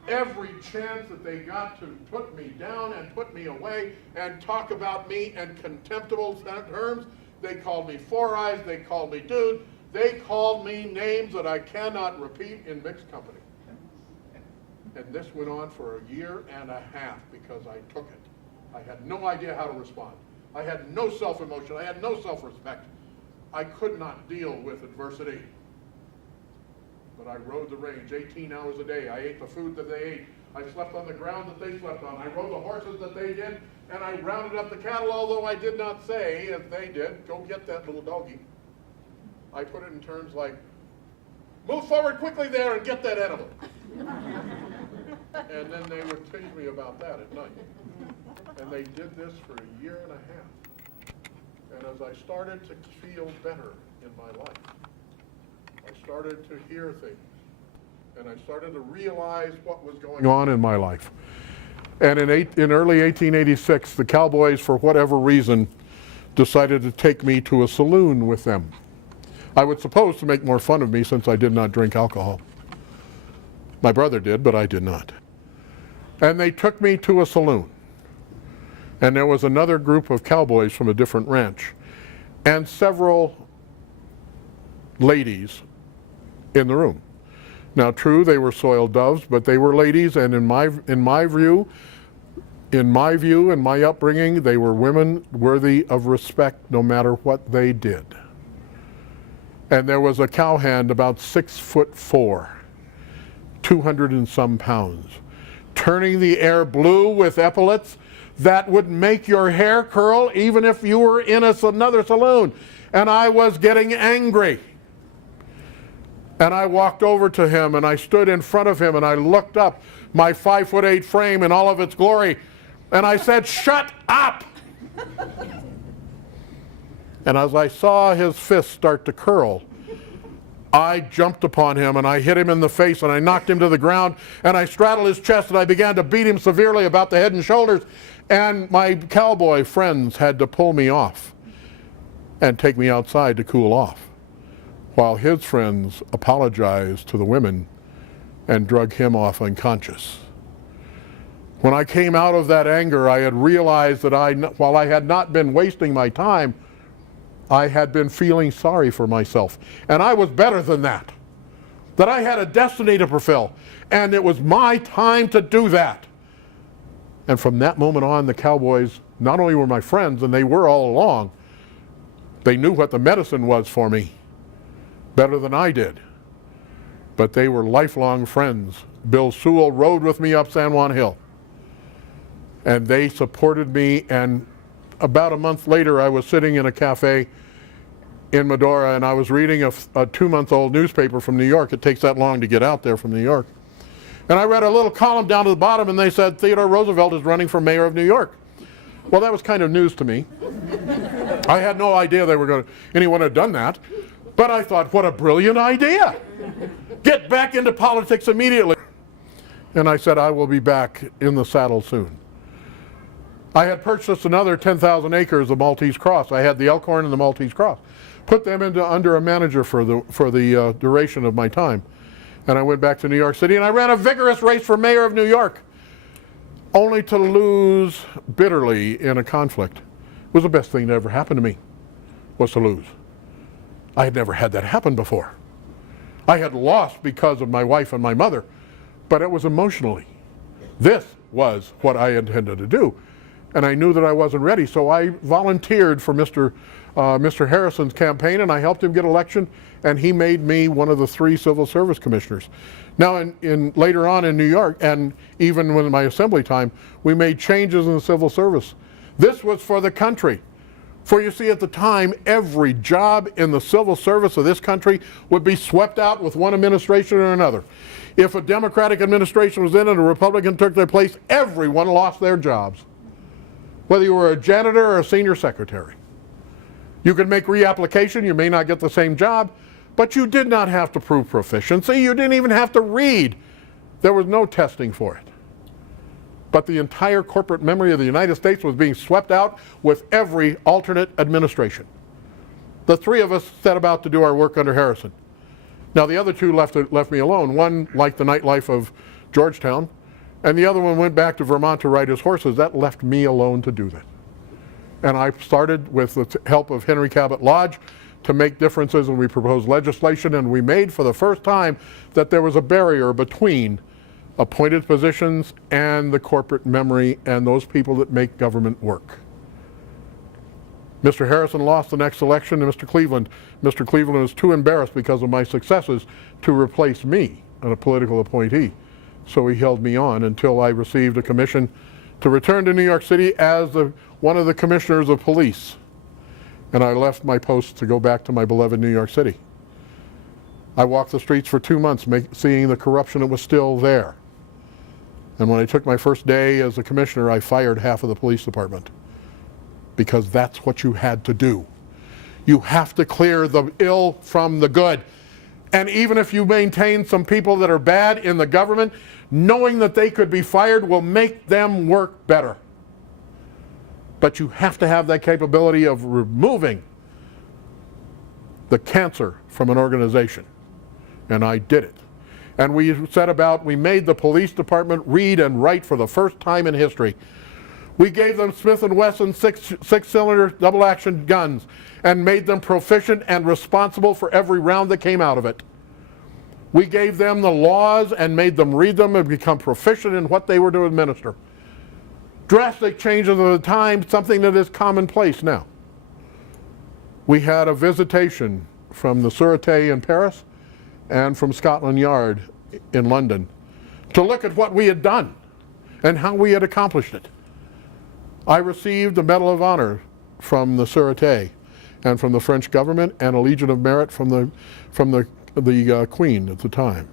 Every chance that they got to put me down and put me away and talk about me in contemptible terms, they called me Four Eyes, they called me Dude, they called me names that I cannot repeat in mixed company. And this went on for a year and a half because I took it. I had no idea how to respond. I had no self-emotion. I had no self-respect. I could not deal with adversity. But I rode the range 18 hours a day. I ate the food that they ate. I slept on the ground that they slept on. I rode the horses that they did, and I rounded up the cattle, although I did not say, as they did, go get that little doggy. I put it in terms like, move forward quickly there and get that animal. And then they would tease me about that at night. And they did this for a year and a half. And as I started to feel better in my life, I started to hear things. And I started to realize what was going on in my life. And in early 1886, the cowboys, for whatever reason, decided to take me to a saloon with them. I was supposed to make more fun of me since I did not drink alcohol. My brother did, but I did not. And they took me to a saloon. And there was another group of cowboys from a different ranch and several ladies in the room. Now, true, they were soiled doves, but they were ladies, and in my view, in my upbringing, they were women worthy of respect no matter what they did. And there was a cowhand about 6'4", 200 and some pounds, turning the air blue with epaulets that would make your hair curl even if you were in another saloon. And I was getting angry. And I walked over to him and I stood in front of him and I looked up, my 5'8" frame in all of its glory, and I said, "Shut up!" And as I saw his fist start to curl, I jumped upon him and I hit him in the face and I knocked him to the ground and I straddled his chest and I began to beat him severely about the head and shoulders. And my cowboy friends had to pull me off and take me outside to cool off, while his friends apologized to the women and drug him off unconscious. When I came out of that anger, I had realized that while I had not been wasting my time, I had been feeling sorry for myself. And I was better than that. That I had a destiny to fulfill. And it was my time to do that. And from that moment on, the cowboys not only were my friends, and they were all along, they knew what the medicine was for me better than I did. But they were lifelong friends. Bill Sewell rode with me up San Juan Hill. And they supported me, and about a month later I was sitting in a cafe in Medora and I was reading a 2-month-old newspaper from New York. It takes that long to get out there from New York. And I read a little column down to the bottom and they said, "Theodore Roosevelt is running for mayor of New York." Well, that was kind of news to me. I had no idea anyone had done that. But I thought, what a brilliant idea. Get back into politics immediately. And I said, I will be back in the saddle soon. I had purchased another 10,000 acres of Maltese Cross. I had the Elkhorn and the Maltese Cross. Put them under a manager for the duration of my time. And I went back to New York City and I ran a vigorous race for mayor of New York, only to lose bitterly in a conflict. It was the best thing that ever happened to me, was to lose. I had never had that happen before. I had lost because of my wife and my mother, but it was emotionally. This was what I intended to do. And I knew that I wasn't ready, so I volunteered for Mr. Harrison's campaign, and I helped him get election, and he made me one of the 3 civil service commissioners. Now, later on in New York, and even in my assembly time, we made changes in the civil service. This was for the country. For you see, at the time, every job in the civil service of this country would be swept out with one administration or another. If a Democratic administration was in and a Republican took their place, everyone lost their jobs. Whether you were a janitor or a senior secretary. You could make reapplication, you may not get the same job, but you did not have to prove proficiency. You didn't even have to read. There was no testing for it. But the entire corporate memory of the United States was being swept out with every alternate administration. The 3 of us set about to do our work under Harrison. Now the other 2 left me alone. One liked the nightlife of Georgetown, and the other one went back to Vermont to ride his horses. That left me alone to do that. And I started with the help of Henry Cabot Lodge to make differences, and we proposed legislation, and we made for the first time that there was a barrier between appointed positions and the corporate memory and those people that make government work. Mr. Harrison lost the next election to Mr. Cleveland. Mr. Cleveland was too embarrassed because of my successes to replace me, a political appointee. So he held me on until I received a commission to return to New York City as one of the commissioners of police. And I left my post to go back to my beloved New York City. I walked the streets for 2 months seeing the corruption that was still there. And when I took my first day as a commissioner, I fired half of the police department. Because that's what you had to do. You have to clear the ill from the good. And even if you maintain some people that are bad in the government, knowing that they could be fired will make them work better. But you have to have that capability of removing the cancer from an organization. And I did it. And we made the police department read and write for the first time in history. We gave them Smith & Wesson six-cylinder double-action guns and made them proficient and responsible for every round that came out of it. We gave them the laws and made them read them and become proficient in what they were to administer. Drastic changes of the time, something that is commonplace now. We had a visitation from the Sûreté in Paris and from Scotland Yard in London to look at what we had done and how we had accomplished it. I received the Medal of Honor from the Sûreté and from the French government, and a Legion of Merit from the Queen at the time.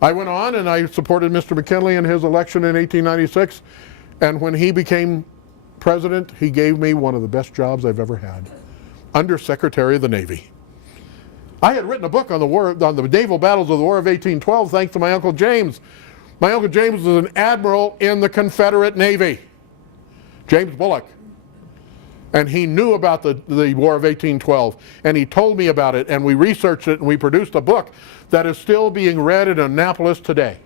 I went on and I supported Mr. McKinley in his election in 1896, and when he became president, he gave me one of the best jobs I've ever had, Under Secretary of the Navy. I had written a book on the naval battles of the War of 1812 thanks to my Uncle James. My Uncle James was an admiral in the Confederate Navy, James Bullock. And he knew about the War of 1812, and he told me about it, and we researched it, and we produced a book that is still being read in Annapolis today,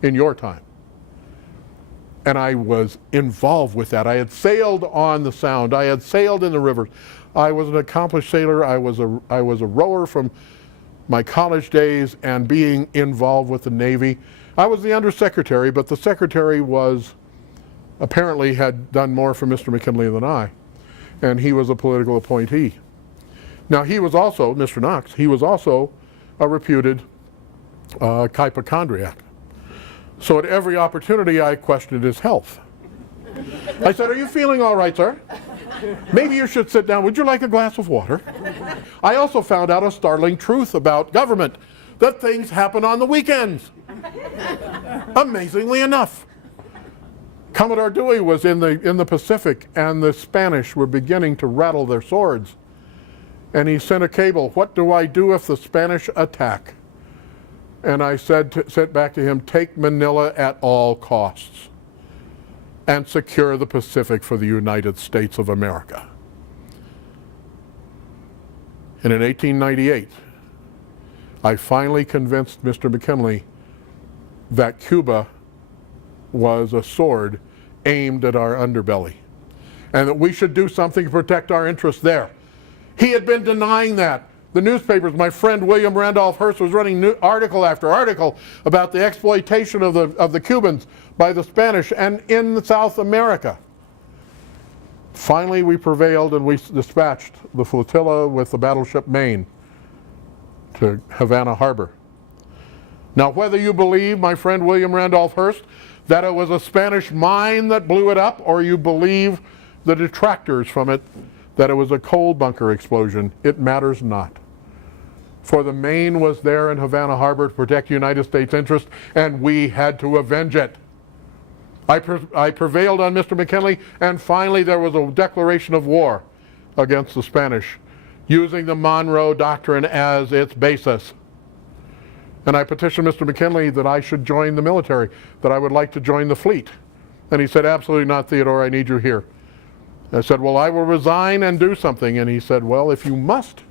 in your time. And I was involved with that. I had sailed on the Sound. I had sailed in the rivers. I was an accomplished sailor. I was a rower from my college days, and being involved with the Navy. I was the undersecretary, but the secretary apparently had done more for Mr. McKinley than I. And he was a political appointee. Now he was also, Mr. Knox, he was also a reputed hypochondriac. So at every opportunity I questioned his health. I said, "Are you feeling all right, sir? Maybe you should sit down. Would you like a glass of water?" I also found out a startling truth about government, that things happen on the weekends. Amazingly enough. Commodore Dewey was in the Pacific, and the Spanish were beginning to rattle their swords. And he sent a cable, "What do I do if the Spanish attack?" And I sent back to him, "Take Manila at all costs and secure the Pacific for the United States of America." And in 1898, I finally convinced Mr. McKinley that Cuba was a sword aimed at our underbelly, and that we should do something to protect our interests there. He had been denying that. The newspapers, my friend William Randolph Hearst was running article after article about the exploitation of the Cubans by the Spanish and in South America. Finally we prevailed, and we dispatched the flotilla with the battleship Maine to Havana Harbor. Now, whether you believe, my friend William Randolph Hearst, that it was a Spanish mine that blew it up, or you believe the detractors from it, that it was a coal bunker explosion, it matters not. For the Maine was there in Havana Harbor to protect United States interests, and we had to avenge it. I prevailed on Mr. McKinley, and finally there was a declaration of war against the Spanish, using the Monroe Doctrine as its basis. And I petitioned Mr. McKinley that I should join the military, that I would like to join the fleet. And he said, "Absolutely not, Theodore, I need you here." I said, "Well, I will resign and do something." And he said, "Well, if you must,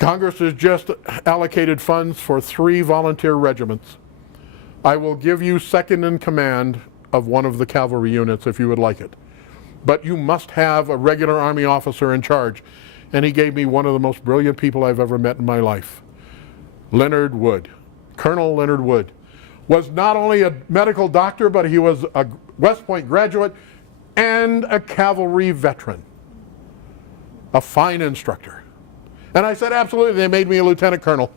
Congress has just allocated funds for 3 volunteer regiments. I will give you second in command of one of the cavalry units if you would like it. But you must have a regular Army officer in charge." And he gave me one of the most brilliant people I've ever met in my life. Leonard Wood. Colonel Leonard Wood was not only a medical doctor, but he was a West Point graduate and a cavalry veteran. A fine instructor. And I said, "Absolutely." They made me a lieutenant colonel.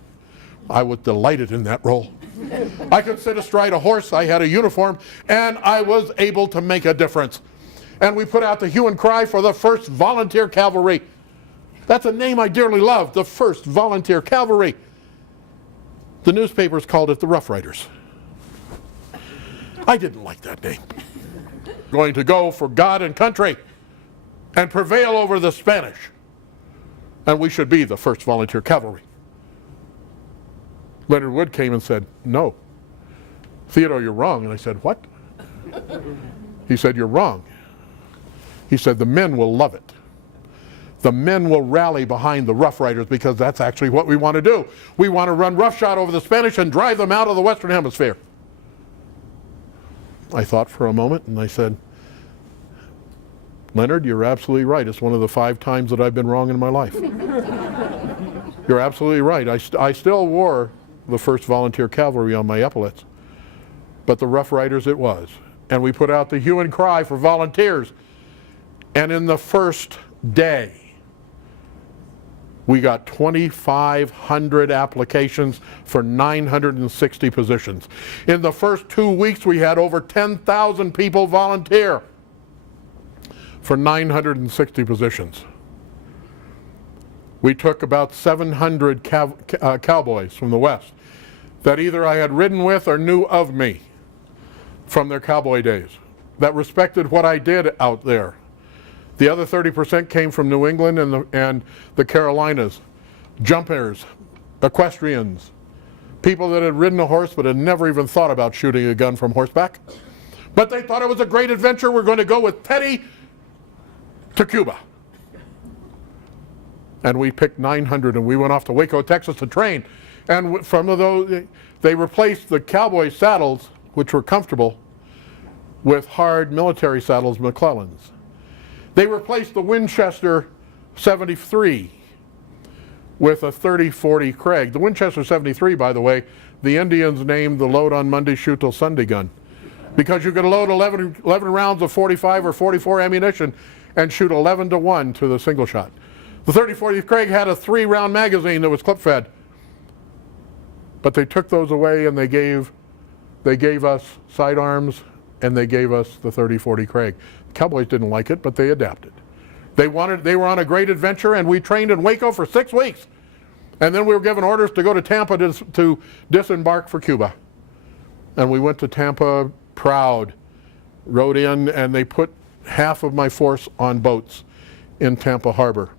I was delighted in that role. I could sit astride a horse, I had a uniform, and I was able to make a difference. And we put out the hue and cry for the 1st Volunteer Cavalry. That's a name I dearly love, the 1st Volunteer Cavalry. The newspapers called it the Rough Riders. I didn't like that name. Going to go for God and country and prevail over the Spanish. And we should be the 1st Volunteer Cavalry. Leonard Wood came and said, "No. Theodore, you're wrong." And I said, "What?" He said, "You're wrong." He said, "The men will love it. The men will rally behind the Rough Riders, because that's actually what we want to do. We want to run roughshod over the Spanish and drive them out of the Western Hemisphere." I thought for a moment and I said, "Leonard, you're absolutely right. It's one of the 5 times that I've been wrong in my life." You're absolutely right. I still wore the 1st Volunteer Cavalry on my epaulets, but the Rough Riders it was. And we put out the hue and cry for volunteers. And in the first day, We got 2,500 applications for 960 positions. In the first 2 weeks, we had over 10,000 people volunteer for 960 positions. We took about 700 cowboys from the West that either I had ridden with or knew of me from their cowboy days, that respected what I did out there. The other 30% came from New England and the Carolinas. Jumpers, equestrians, people that had ridden a horse but had never even thought about shooting a gun from horseback. But they thought it was a great adventure. We're going to go with Teddy to Cuba. And we picked 900 and we went off to Waco, Texas to train. And from those, they replaced the cowboy saddles, which were comfortable, with hard military saddles, McClellans. They replaced the Winchester 73 with a 30-40 Craig. The Winchester 73, by the way, the Indians named the load on Monday, shoot till Sunday gun, because you could load 11 rounds of 45 or 44 ammunition and shoot 11 to 1 to the single shot. The 30-40 Craig had a 3-round magazine that was clip-fed. But they took those away and they gave us sidearms and they gave us the 30-40 Craig. The Cowboys didn't like it, but they adapted. They were on a great adventure, and we trained in Waco for 6 weeks. And then we were given orders to go to Tampa to disembark for Cuba. And we went to Tampa proud, rode in, and they put half of my force on boats in Tampa Harbor.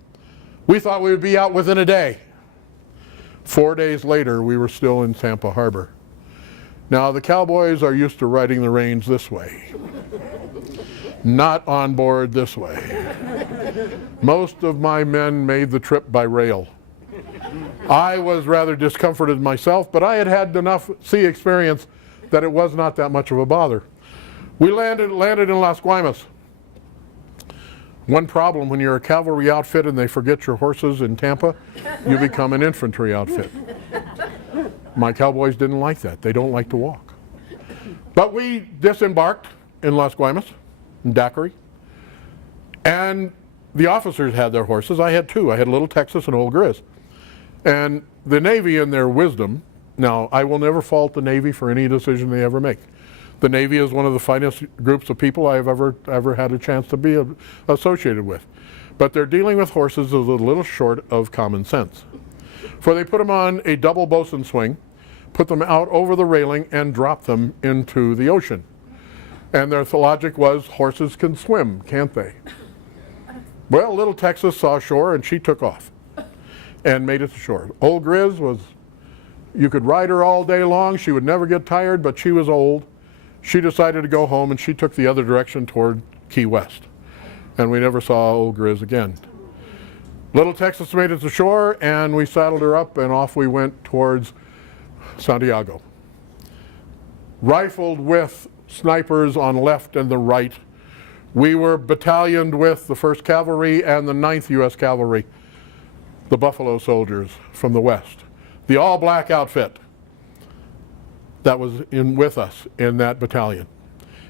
We thought we would be out within a day. 4 days later, we were still in Tampa Harbor. Now, the Cowboys are used to riding the range this way, not on board this way. Most of my men made the trip by rail. I was rather discomforted myself, but I had had enough sea experience that it was not that much of a bother. We landed in Las Guaymas. One problem when you're a cavalry outfit and they forget your horses in Tampa, you become an infantry outfit. My cowboys didn't like that. They don't like to walk. But we disembarked in Las Guaymas, in Daiquiri, and the officers had their horses. I had two. I had Little Texas and Old Grizz. And the Navy, in their wisdom, now I will never fault the Navy for any decision they ever make. The Navy is one of the finest groups of people I have ever had a chance to be associated with. But their dealing with horses is a little short of common sense. For they put them on a double bosun swing, put them out over the railing, and drop them into the ocean. And their logic was, horses can swim, can't they? Well, Little Texas saw shore and she took off and made it to shore. Old Grizz was, you could ride her all day long, she would never get tired, but she was old. She decided to go home and she took the other direction toward Key West. And we never saw Old Grizz again. Little Texas made it to shore and we saddled her up and off we went towards Santiago. Rifled with snipers on left and the right. We were battalioned with the 1st Cavalry and the 9th U.S. Cavalry, the Buffalo Soldiers from the West. The all-black outfit that was with us in that battalion.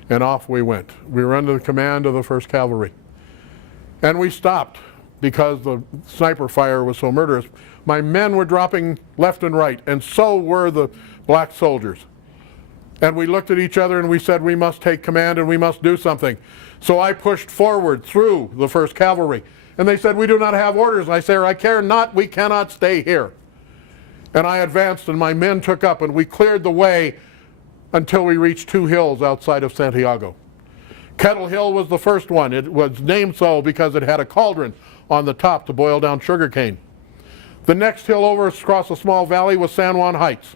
And off we went. We were under the command of the 1st Cavalry. And we stopped because the sniper fire was so murderous. My men were dropping left and right, and so were the black soldiers. And we looked at each other and we said, we must take command and we must do something. So I pushed forward through the 1st Cavalry. And they said, we do not have orders. And I said, I care not, we cannot stay here. And I advanced and my men took up and we cleared the way until we reached 2 hills outside of Santiago. Kettle Hill was the first one. It was named so because it had a cauldron on the top to boil down sugar cane. The next hill over across a small valley was San Juan Heights.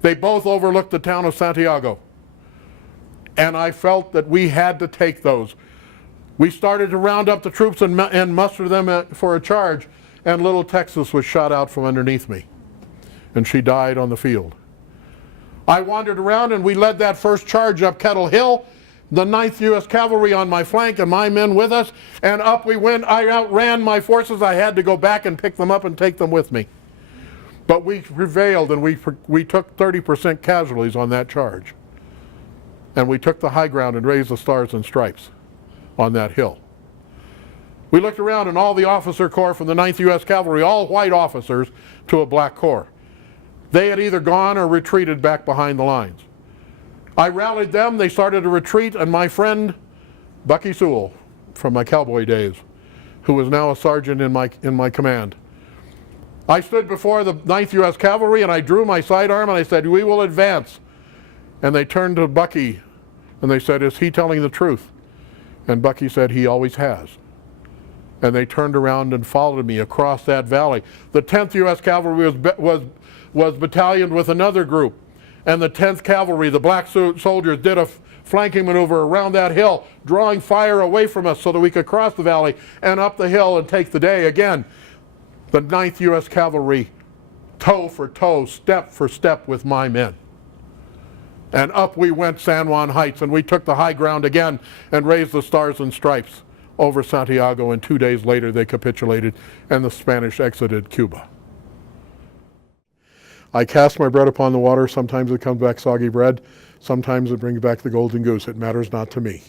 They both overlooked the town of Santiago. And I felt that we had to take those. We started to round up the troops and muster them for a charge, and Little Texas was shot out from underneath me. And she died on the field. I wandered around and we led that first charge up Kettle Hill, the 9th U.S. Cavalry on my flank and my men with us, and up we went. I outran my forces. I had to go back and pick them up and take them with me. But we prevailed and we took 30% casualties on that charge. And we took the high ground and raised the stars and stripes on that hill. We looked around and all the officer corps from the 9th U.S. Cavalry, all white officers to a black corps. They had either gone or retreated back behind the lines. I rallied them, they started a retreat, and my friend Bucky Sewell from my cowboy days, who was now a sergeant in my command. I stood before the 9th U.S. Cavalry and I drew my sidearm and I said, "We will advance." And they turned to Bucky and they said, "Is he telling the truth?" And Bucky said, "He always has." And they turned around and followed me across that valley. The 10th U.S. Cavalry was battalioned with another group. And the 10th Cavalry, the black soldiers, did a flanking maneuver around that hill, drawing fire away from us so that we could cross the valley and up the hill and take the day again. The 9th U.S. Cavalry, toe for toe, step for step with my men. And up we went San Juan Heights, and we took the high ground again and raised the Stars and Stripes over Santiago, and 2 days later they capitulated and the Spanish exited Cuba. I cast my bread upon the water. Sometimes it comes back soggy bread. Sometimes it brings back the golden goose. It matters not to me.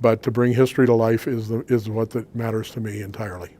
But to bring history to life is what that matters to me entirely.